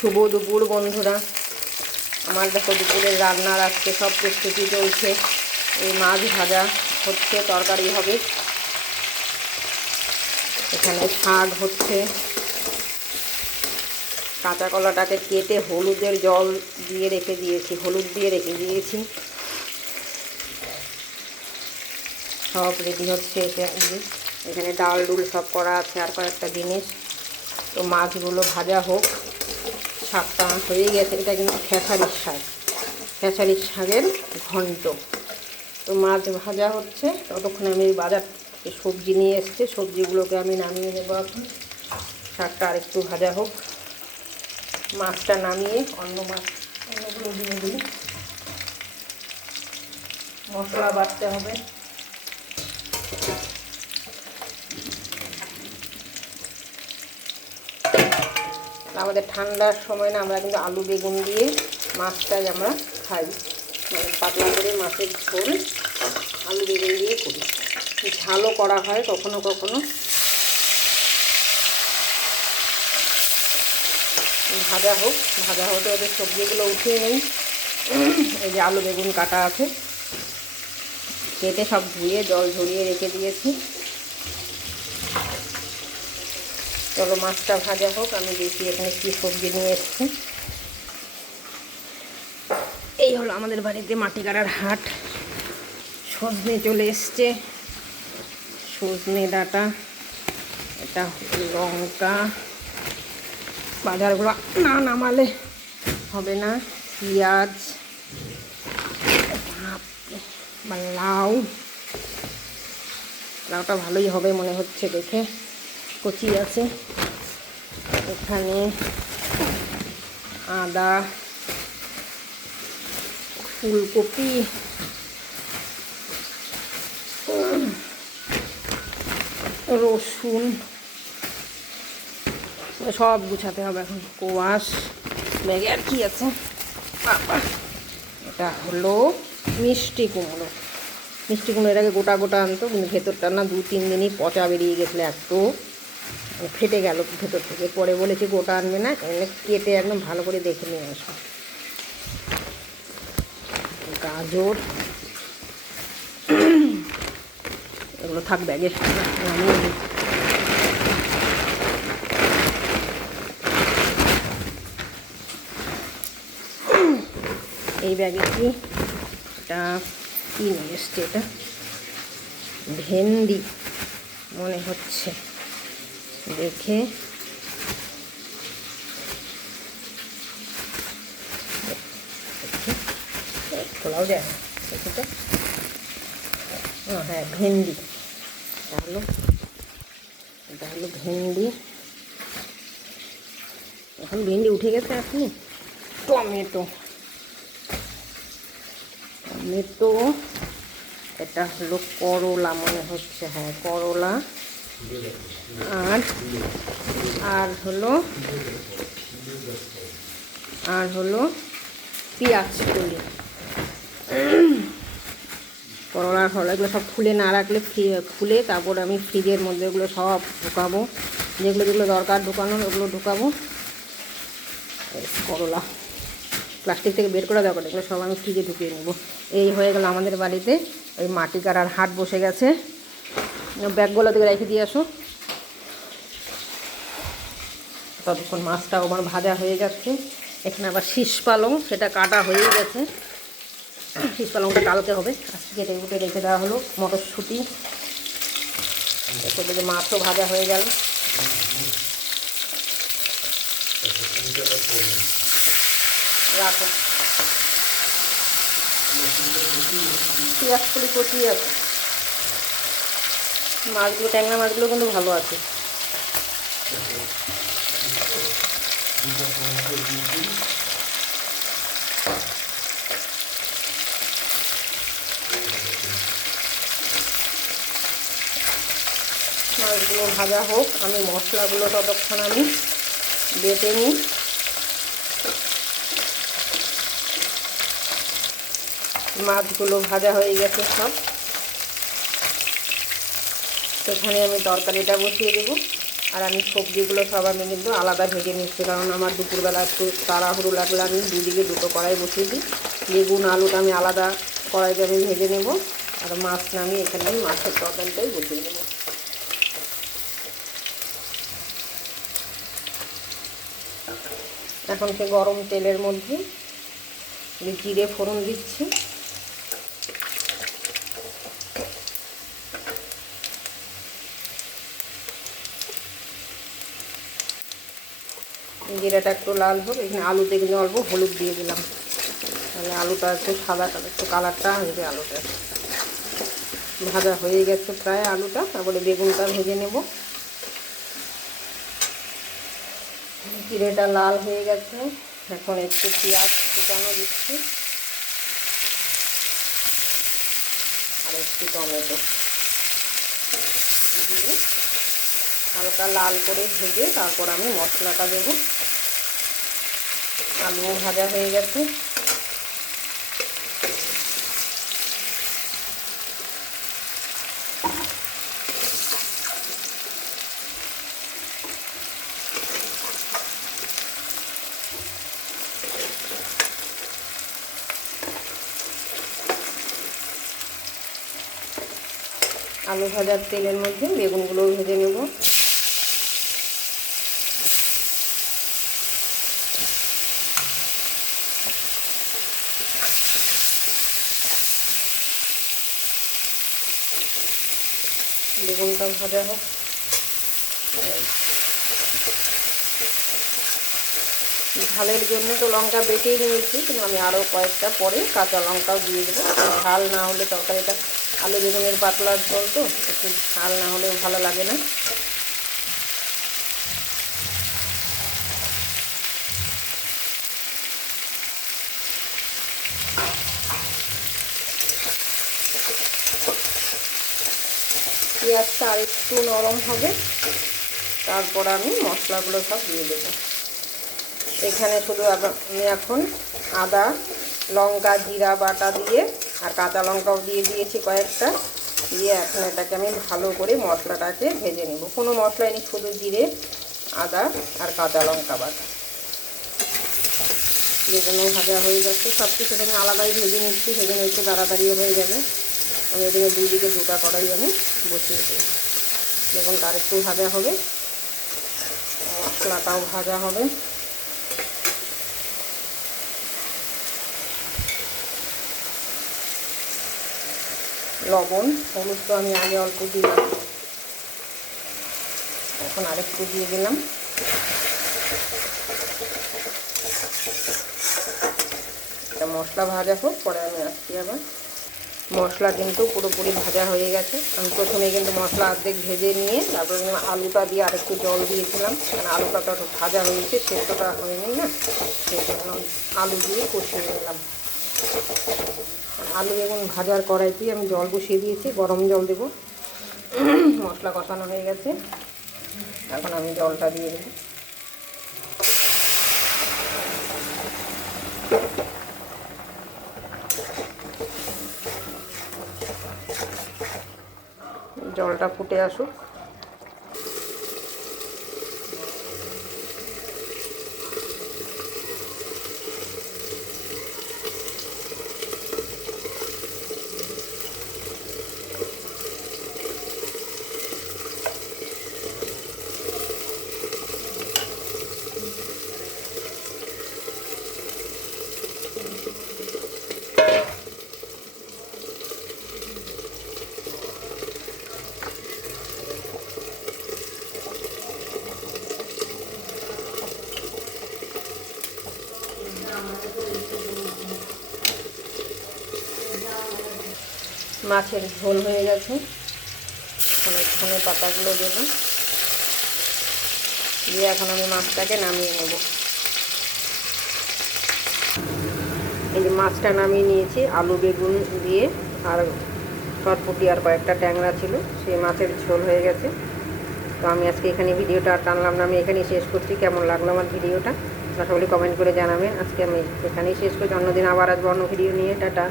শুভ দুপুর বন্ধুরা। আমার দেখো দুপুরের রান্নার আজকে সব প্রস্তুতি চলছে। এই মাছ ভাজা হচ্ছে, তরকারি হবে, এখানে শাক হচ্ছে। কাঁচা কলাটাকে কেটে হলুদের জল দিয়ে রেখে দিয়েছি, হলুদ দিয়ে রেখে দিয়েছি। সব রেডি হচ্ছে। এখানে ডাল ডুল সব করা আছে, আর কয়েকটা জিনিস। তো মাছগুলো ভাজা হোক। শাকটা হয়ে গেছে, এটা কিন্তু খেসারির শাক, খেসারির শাকের ঘন্ট। তো মাছ ভাজা হচ্ছে, ততক্ষণে আমি বাজার থেকে সবজি নিয়ে এসেছি, সবজিগুলোকে আমি নামিয়ে দেবো এখন। শাকটা আরেকটু ভাজা হোক, মাছটা নামিয়ে অন্যগুলো দিয়ে দিই। মশলা বাটতে হবে। আমাদের ঠান্ডার সময় না, আমরা কিন্তু আলু বেগুন দিয়ে মাছটাই আমরা খাই, মানে পাতলা করে মাছের ঝোল আলু বেগুন দিয়ে করি। ঝালও করা হয় কখনো কখনো। ভাজা হোক, ভাজা হতে হতে সবজিগুলো উঠিয়ে নিই। এই যে আলু বেগুন কাটা আছে, কেটে সব ধুয়ে জল ঝরিয়ে রেখে দিয়েছি। চলো মাছটা ভাজা হোক, আমি দেখি এখানে কী সবজি নিয়ে এসেছি। এই হলো আমাদের বাড়িতে মাটিকাড়ার হাট। সজনে চলে এসছে, সজনে ডাঁটা, এটা লঙ্কা। বাজারগুলো না নামালে হবে না। পেঁয়াজ, লাউ, লাউটা ভালোই হবে মনে হচ্ছে দেখে, কচি আছে। এখানে আদা, ফুলকপি, রসুন, সব গুছাতে হবে এখন। কোয়াশ ব্যাগে আর কি আছে বাবা, এটা হলো মিষ্টি কুমড়ো। মিষ্টি কুমড়ো এর আগে গোটা গোটা আনতো, কিন্তু ভেতরটা না 2-3 দিনই পচা বেরিয়ে গেছিলো, এত ফেটে গেল ভেতর থেকে। পরে বলেছি গোটা আনবে না, এনে কেটে একদম ভালো করে দেখে নিয়ে আসো। গাজর, এগুলো থাক ব্যাগে, নামিয়ে দিই। এই ব্যাগে কি এটা কি নিয়ে এসছে, এটা ভেন্ডি মনে হচ্ছে দেখে। খোলাও যায় দেখি তো। হ্যাঁ ভেন্ডি, এটা হলো ভেন্ডি। এখন ভেন্ডি উঠে গেছে এখনই। টমেটো, এটা হলো করলা মনে হচ্ছে, হ্যাঁ করলা। আর হলো পেঁয়াজ কলি। করলা এগুলো সব খুলে না রাখলে, খুলে তারপর আমি ফ্রিজের মধ্যে ওগুলো সব ঢুকাবো, যেগুলো যেগুলো দরকার ঢুকানোর ওগুলো ঢুকাবো। করলা প্লাস্টিক থেকে বের করে দরকার, এগুলো সব আমি ফ্রিজে ঢুকিয়ে নেব। এই হয়ে গেল আমাদের বাড়িতে ওই মাটিকাড়ার হাট বসে গেছে। ব্যাগগুলো থেকে রেখে দিয়ে আসো। ততক্ষণ মাছটাও আমার ভাজা হয়ে যাচ্ছে। এখানে আবার শীষ পালং, সেটা কাটা হয়ে গেছে। শীষ পালংটা কালকে হবে, আজকে কেটে কুটে রেখে দেওয়া হলো। মটরশুঁটি, এসে মাছও ভাজা হয়ে গেল। রাখো, পেঁয়াজ কলি কচি আছে। মাছগুলো, ট্যাংরা মাছগুলো কিন্তু ভালো আছে। মাছগুলো ভাজা হোক, আমি মশলাগুলো ততক্ষণ আমি বেটে নিই। মাছগুলো ভাজা হয়ে গেছে সব। এখানে আমি তরকারিটা বসিয়ে দেবো। আর আমি সবজিগুলো সব আমি কিন্তু আলাদা ভেজে নিচ্ছি, কারণ আমার দুপুরবেলা একটু তাড়াহুড়ো লাগলে আমি দুদিকে দুটো কড়াই বসিয়ে দিই। বেগুন আলুটা আমি আলাদা কড়াইতে আমি ভেজে নেব, আর মাছ নামিয়ে এখানে আমি মাছের তরকারিটাই বসিয়ে দেবো। এখন সে গরম তেলের মধ্যে জিরে ফোড়ন দিচ্ছি। জিরাটা একটু লাল হোক। এখানে আলুতে কিন্তু অল্প হলুদ দিয়ে দিলাম, তাহলে আলুটা একটু সাদা একটু কালারটা আসবে। আলুটা ভাজা হয়ে গেছে প্রায় আলুটা, তারপরে বেগুনটা ভেজে নেব। জিরেটা লাল হয়ে গেছে, এখন একটু পেঁয়াজ কুচানো দিচ্ছি আর একটু টমেটো দিয়ে হালকা লাল করে ভেজে তারপর আমি মশলাটা দেব। আলু ভাজা হয়ে গেছে, আলু ভাজার তেলের মধ্যে বেগুনগুলোও ভেজে নেব। বেগুনটা ভাজা হোক। ঝালের জন্য তো লঙ্কা বেটেই নিয়েছি, কিন্তু আমি আরও কয়েকটা পরে কাঁচা লঙ্কাও দিয়ে দেবো। ঝাল না হলে তরকারিটা, আলু বেগুনের পাতলা ঝোল তো, একটু ঝাল না হলেও ভালো লাগে না। পেঁয়াজটা আর একটু নরম হবে, তারপর আমি মশলাগুলো সব দিয়ে দেবো। এখানে শুধু আমি এখন আদা লঙ্কা জিরা বাটা দিয়ে আর কাঁচা লঙ্কাও দিয়ে দিয়েছি কয়েকটা, দিয়ে এখন এটাকে আমি ভালো করে মশলাটাকে ভেজে নেব। কোনো মশলাই নেই, শুধু জিরে আদা আর কাঁচা লঙ্কা বাটা। যেগুলো ভাজা হয়ে যাচ্ছে সব কিছু আমি আলাদাই ভেজে নিচ্ছি, সেজন্য একটু তাড়াতাড়িও হয়ে যাবে। আমি এদিকে দুদিকে দুটা কড়াই আমি বসিয়ে দেবো। দেখুন তার একটু ভাজা হবে, মশলাটাও ভাজা হবে। লবণ হলুদ তো আমি আগে অল্প দিলাম, এখন আরেকটু দিয়ে দিলাম। এটা মশলা ভাজা হোক, পরে আমি আসছি আবার। মশলা কিন্তু পুরোপুরি ভাজা হয়ে গেছে। আমি প্রথমে কিন্তু মশলা অর্ধেক ভেজে নিয়ে তারপরে আলুটা দিয়ে আরেকটু জল দিয়েছিলাম, কারণ আলুটা তো ভাজা হয়েছে, সেদ্ধটা হয়নি না, সেই জন্য আলু দিয়ে কষিয়ে নিলাম। আলু বেগুন ভাজার কড়াইতে আমি জল বসিয়ে দিয়েছি, গরম জল দেব। মশলা কষানো হয়ে গেছে, এখন আমি জলটা দিয়ে দেব। জলটা ফুটে আসুক। মাছের ঝোল হয়ে গেছে, ধনে পাতাগুলো দেব, দিয়ে এখন আমি মাছটাকে নামিয়ে নেব। এই যে মাছটা নামিয়ে নিয়েছি, আলু বেগুন দিয়ে আর চটপটি আর কয়েকটা ট্যাংরা ছিল, সেই মাছের ঝোল হয়ে গেছে। তো আমি আজকে এখানে ভিডিওটা টানলাম না, আমি এখানেই শেষ করছি। কেমন লাগলো আমার ভিডিওটা সকলে কমেন্ট করে জানাবেন। আজকে আমি এখানেই শেষ করছি, অন্যদিন আবার আসবো অন্য ভিডিও নিয়ে। টাটা।